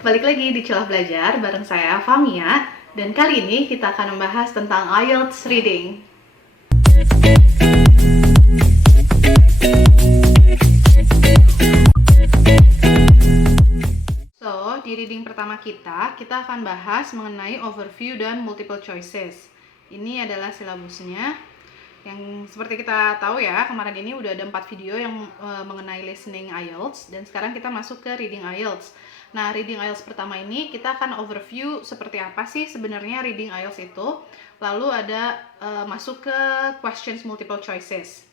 balik lagi di Celah Belajar bareng saya Famia, dan kali ini kita akan membahas tentang IELTS reading. So, di reading pertama kita akan bahas mengenai overview dan multiple choices. Ini adalah silabusnya. Yang seperti kita tahu ya, kemarin ini udah ada 4 video yang mengenai listening IELTS, dan sekarang kita masuk ke reading IELTS. Nah, reading IELTS pertama ini kita akan overview seperti apa sih sebenarnya reading IELTS itu. Lalu ada masuk ke questions multiple choices.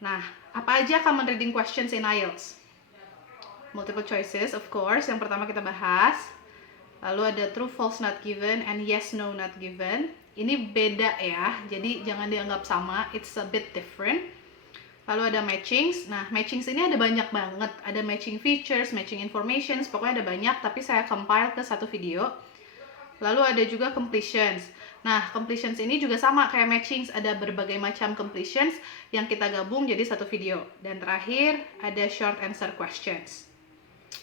Nah, apa aja common reading questions in IELTS? Multiple choices, of course, yang pertama kita bahas. Lalu ada true, false, not given, and yes, no, not given. Ini beda ya, jadi jangan dianggap sama, it's a bit different. Lalu ada matchings. Nah, matchings ini ada banyak banget. Ada matching features, matching informations, pokoknya ada banyak, tapi saya compile ke satu video. Lalu ada juga completions. Nah, completions ini juga sama kayak matchings, ada berbagai macam completions yang kita gabung jadi satu video. Dan terakhir ada short answer questions.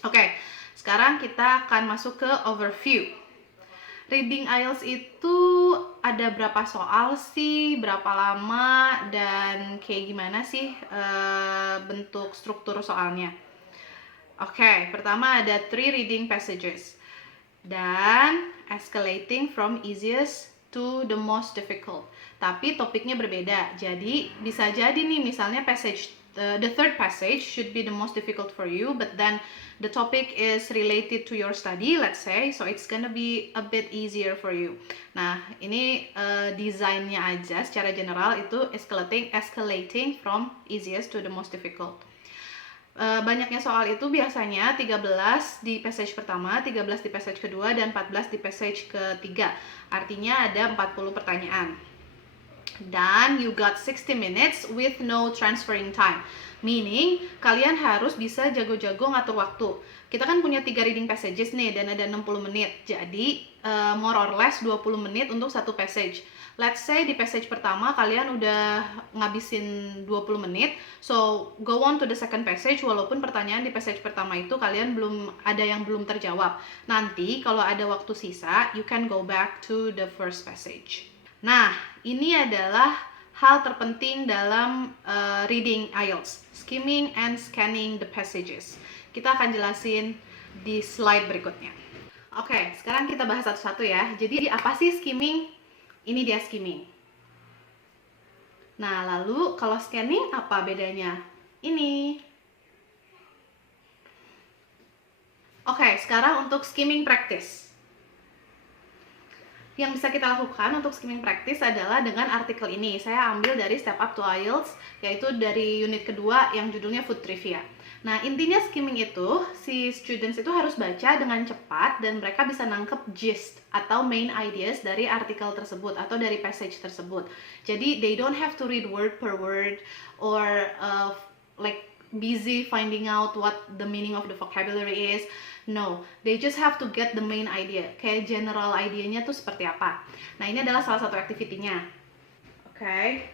Oke, sekarang kita akan masuk ke overview. Reading IELTS itu ada berapa soal sih, berapa lama, dan kayak gimana sih bentuk struktur soalnya. Oke, pertama ada 3 reading passages. Dan escalating from easiest to the most difficult. Tapi topiknya berbeda. Jadi bisa jadi nih misalnya passage the third passage should be the most difficult for you, but then the topic is related to your study, let's say, so it's gonna be a bit easier for you. Nah, ini desainnya aja secara general itu escalating from easiest to the most difficult. Banyaknya soal itu biasanya 13 di passage pertama, 13 di passage kedua, dan 14 di passage ketiga. Artinya ada 40 pertanyaan. Dan you got 60 minutes with no transferring time. Meaning, kalian harus bisa jago-jago ngatur waktu. Kita kan punya 3 reading passages nih, dan ada 60 menit. Jadi, more or less 20 menit untuk satu passage. Let's say di passage pertama kalian udah ngabisin 20 menit. So, go on to the second passage, walaupun pertanyaan di passage pertama itu kalian belum ada yang belum terjawab. Nanti, kalau ada waktu sisa, you can go back to the first passage. Nah, ini adalah hal terpenting dalam reading IELTS, skimming and scanning the passages. Kita akan jelasin di slide berikutnya. Oke, sekarang kita bahas satu-satu ya. Jadi apa sih skimming? Ini dia skimming. Nah, lalu kalau scanning apa bedanya? Ini. Oke, sekarang untuk skimming practice. Yang bisa kita lakukan untuk skimming practice adalah dengan artikel ini. Saya ambil dari Step Up to IELTS, yaitu dari unit kedua yang judulnya Food Trivia. Nah, intinya skimming itu, si students itu harus baca dengan cepat dan mereka bisa nangkep gist atau main ideas dari artikel tersebut atau dari passage tersebut. Jadi, they don't have to read word per word or like busy finding out what the meaning of the vocabulary is. No, they just have to get the main idea. Kayak general idenya tuh seperti apa. Nah, ini adalah salah satu activity-nya. Oke.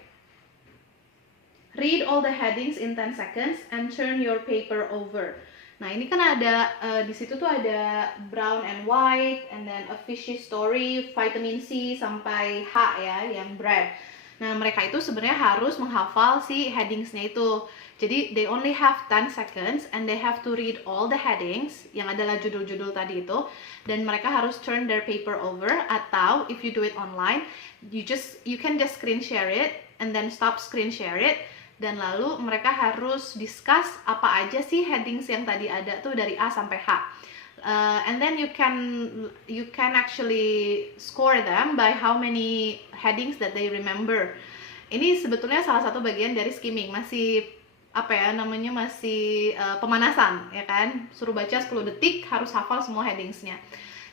Read all the headings in 10 seconds and turn your paper over. Nah, ini kan ada di situ tuh ada brown and white, and then a fishy story, vitamin C sampai H ya, yang bread. Nah, mereka itu sebenarnya harus menghafal si headingsnya itu. Jadi, they only have 10 seconds and they have to read all the headings, yang adalah judul-judul tadi itu, dan mereka harus turn their paper over, atau if you do it online, you can just screen share it and then stop screen share it, dan lalu mereka harus discuss apa aja sih headings yang tadi ada tuh dari A sampai H. And then you can actually score them by how many headings that they remember. Ini sebetulnya salah satu bagian dari skimming, masih masih pemanasan ya kan, suruh baca 10 detik harus hafal semua headingsnya.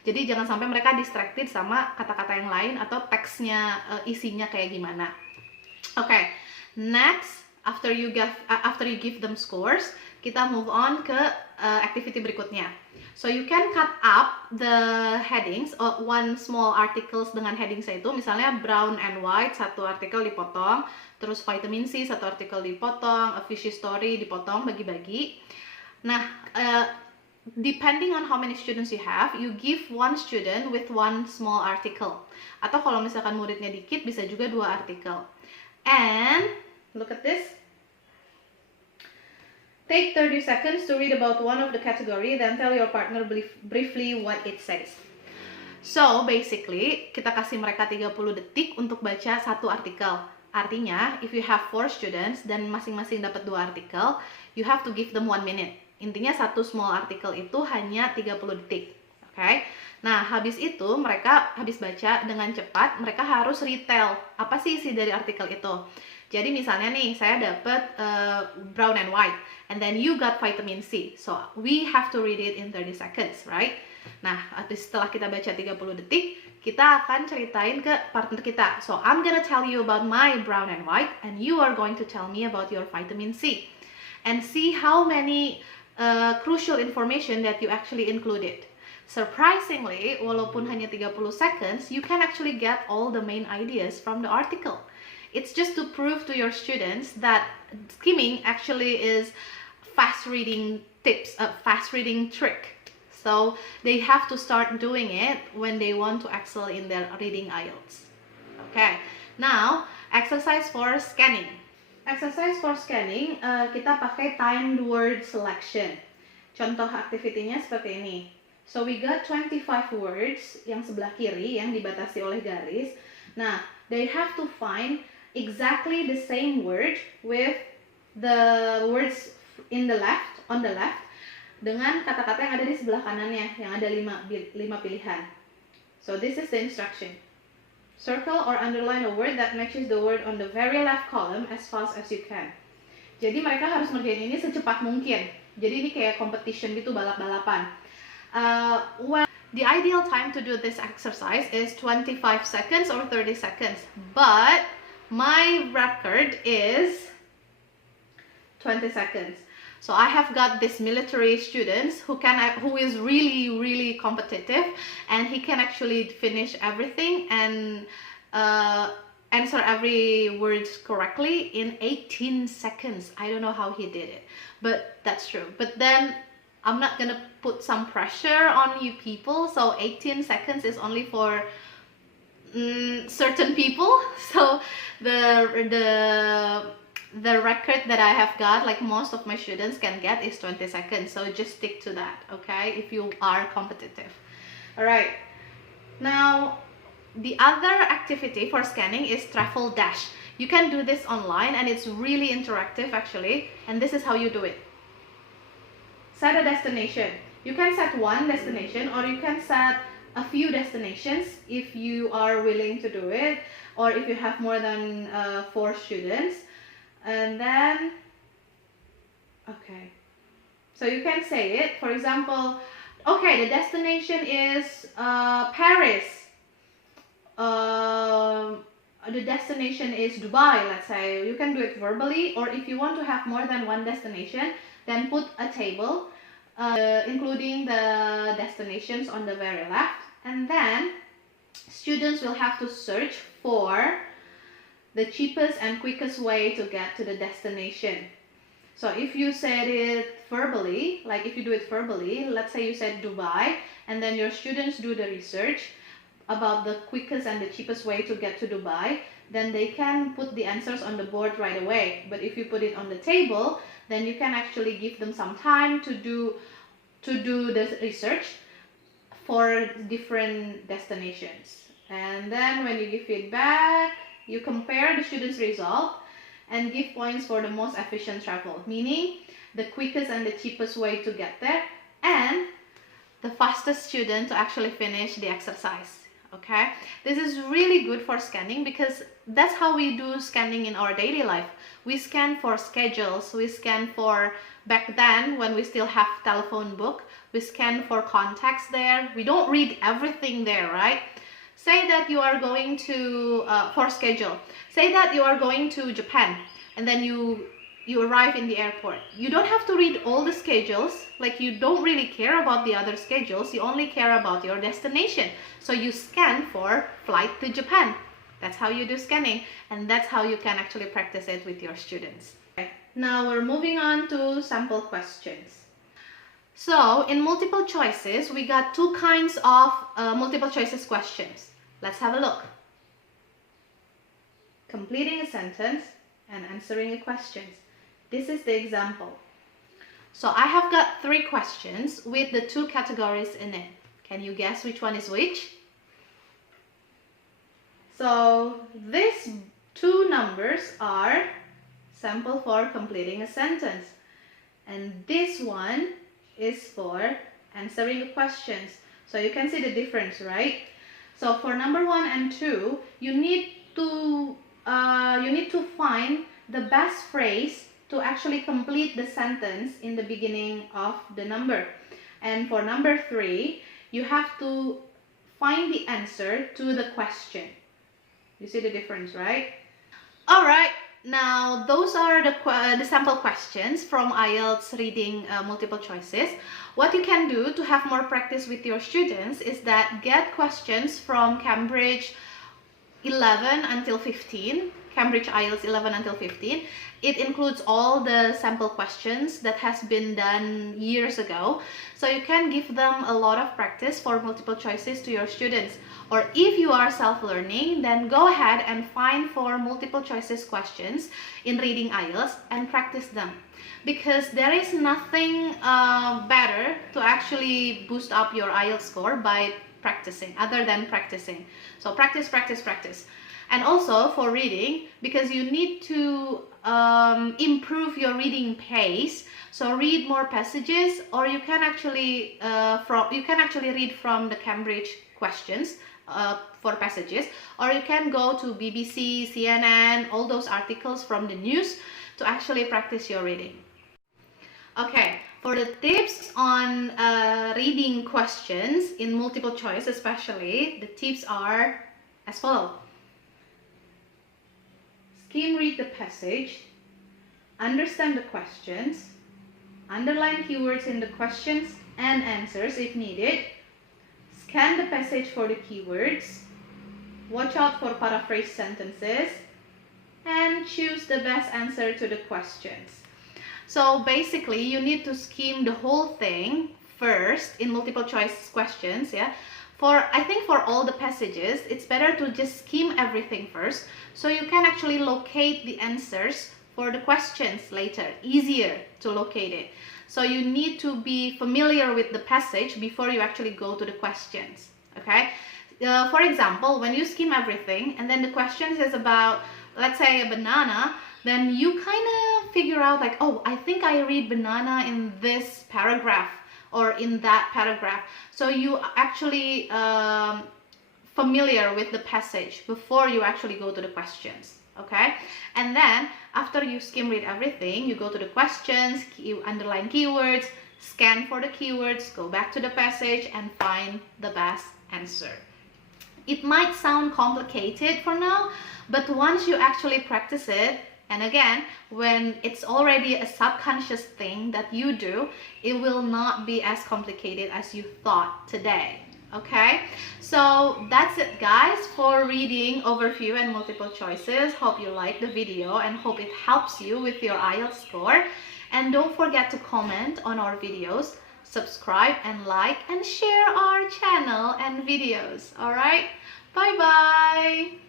Jadi jangan sampai mereka distracted sama kata-kata yang lain atau teksnya isinya kayak gimana. Oke, next after you give them scores, kita move on ke activity berikutnya. So you can cut up the headings, one small articles dengan headings itu, misalnya brown and white, satu artikel dipotong, terus vitamin C, satu artikel dipotong, a fishy story dipotong, bagi-bagi. Nah, depending on how many students you have, you give one student with one small article. Atau kalau misalkan muridnya dikit, bisa juga 2 artikel. And look at this. Take 30 seconds to read about one of the category, then tell your partner briefly what it says. So basically, kita kasih mereka 30 detik untuk baca 1 artikel. Artinya, if you have 4 students dan masing-masing dapat 2 artikel, you have to give them 1 minute. Intinya 1 small artikel itu hanya 30 detik. Okay? Nah, habis itu mereka habis baca dengan cepat, mereka harus retell apa sih isi dari artikel itu. Jadi misalnya nih, saya dapat brown and white, and then you got vitamin C. So, we have to read it in 30 seconds, right? Nah, setelah kita baca 30 detik, kita akan ceritain ke partner kita. So, I'm gonna tell you about my brown and white, and you are going to tell me about your vitamin C. And see how many crucial information that you actually included. Surprisingly, walaupun hanya 30 seconds, you can actually get all the main ideas from the article. It's just to prove to your students that skimming actually is fast reading tips, a fast reading trick. So they have to start doing it when they want to excel in their reading IELTS. Okay, now exercise for scanning. Exercise for scanning, kita pakai timed word selection. Contoh aktivitinya seperti ini. So we got 25 words yang sebelah kiri yang dibatasi oleh garis. Nah, they have to find exactly the same word with the words in the left, on the left, dengan kata-kata yang ada di sebelah kanannya, yang ada 5 pilihan. So this is the instruction. Circle or underline a word that matches the word on the very left column as fast as you can. Jadi mereka harus ngerjain ini secepat mungkin. Jadi ini kayak competition gitu, balap-balapan. Well, the ideal time to do this exercise is 25 seconds or 30 seconds. But my record is 20 seconds. So I have got this military students who is really competitive, and he can actually finish everything and answer every word correctly in 18 seconds. I don't know how he did it, but that's true. But then I'm not gonna put some pressure on you people. So 18 seconds is only for certain people. So the record that I have got, like most of my students can get, is 20 seconds. So just stick to that, okay, if you are competitive. Alright, now the other activity for scanning is travel dash. You can do this online and it's really interactive actually, and this is how you do it. Set a destination. You can set one destination, or you can set a few destinations if you are willing to do it, or if you have more than 4 students. And then, okay, so you can say it, for example, okay, the destination is Paris, the destination is Dubai, let's say. You can do it verbally, or if you want to have more than one destination, then put a table including the destinations on the very left, and then students will have to search for the cheapest and quickest way to get to the destination. So if you said it verbally, like if you do it verbally, let's say you said Dubai, and then your students do the research about the quickest and the cheapest way to get to Dubai, then they can put the answers on the board right away. But if you put it on the table, then you can actually give them some time to do the research for different destinations. And then when you give feedback, you compare the students' result and give points for the most efficient travel, meaning the quickest and the cheapest way to get there, and the fastest student to actually finish the exercise. Okay, this is really good for scanning because that's how we do scanning in our daily life. We scan for schedules, we scan for, back then when we still have telephone book, we scan for contacts there. We don't read everything there, right? Say that you are going to, for schedule, say that you are going to Japan, and then you arrive in the airport. You don't have to read all the schedules, like you don't really care about the other schedules, you only care about your destination. So you scan for flight to Japan. That's how you do scanning, and that's how you can actually practice it with your students. Okay. Now we're moving on to sample questions. So in multiple choices, we got two kinds of multiple choices questions. Let's have a look. Completing a sentence and answering a question. This is the example. So I have got 3 questions with the 2 categories in it. Can you guess which one is which? So these 2 numbers are sample for completing a sentence. And this one is for answering questions. So you can see the difference, right? So for number 1 and 2, you need to find the best phrase to actually complete the sentence in the beginning of the number. And for number 3, you have to find the answer to the question. You see the difference, right? Alright, now those are the sample questions from IELTS reading multiple choices. What you can do to have more practice with your students is that get questions from Cambridge 11 until 15, Cambridge IELTS 11 until 15. It includes all the sample questions that has been done years ago. So you can give them a lot of practice for multiple choices to your students. Or if you are self-learning, then go ahead and find for multiple choices questions in reading IELTS and practice them. Because there is nothing better to actually boost up your IELTS score by practicing, other than practicing. So practice, practice, practice. And also for reading, because you need to improve your reading pace. So read more passages, or you can actually read from the Cambridge questions for passages, or you can go to BBC, CNN, all those articles from the news to actually practice your reading. Okay, for the tips on reading questions in multiple choice especially, the tips are as follows. Skim read the passage, understand the questions, underline keywords in the questions and answers if needed, scan the passage for the keywords, watch out for paraphrase sentences, and choose the best answer to the questions. So basically, you need to skim the whole thing first in multiple choice questions, yeah. I think for all the passages, it's better to just skim everything first, so you can actually locate the answers for the questions later, easier to locate it. So you need to be familiar with the passage before you actually go to the questions, okay? For example, when you skim everything and then the questions is about, let's say, a banana, then you kind of figure out like, oh, I think I read banana in this paragraph or in that paragraph. So you actually familiar with the passage before you actually go to the questions, okay? And then after you skim read everything, you go to the questions, you underline keywords, scan for the keywords, go back to the passage and find the best answer. It might sound complicated for now, but once you actually practice it, and again, when it's already a subconscious thing that you do, it will not be as complicated as you thought today. Okay, so that's it guys for reading overview and multiple choices. Hope you like the video and hope it helps you with your IELTS score. And don't forget to comment on our videos, subscribe and like and share our channel and videos. Alright, bye bye.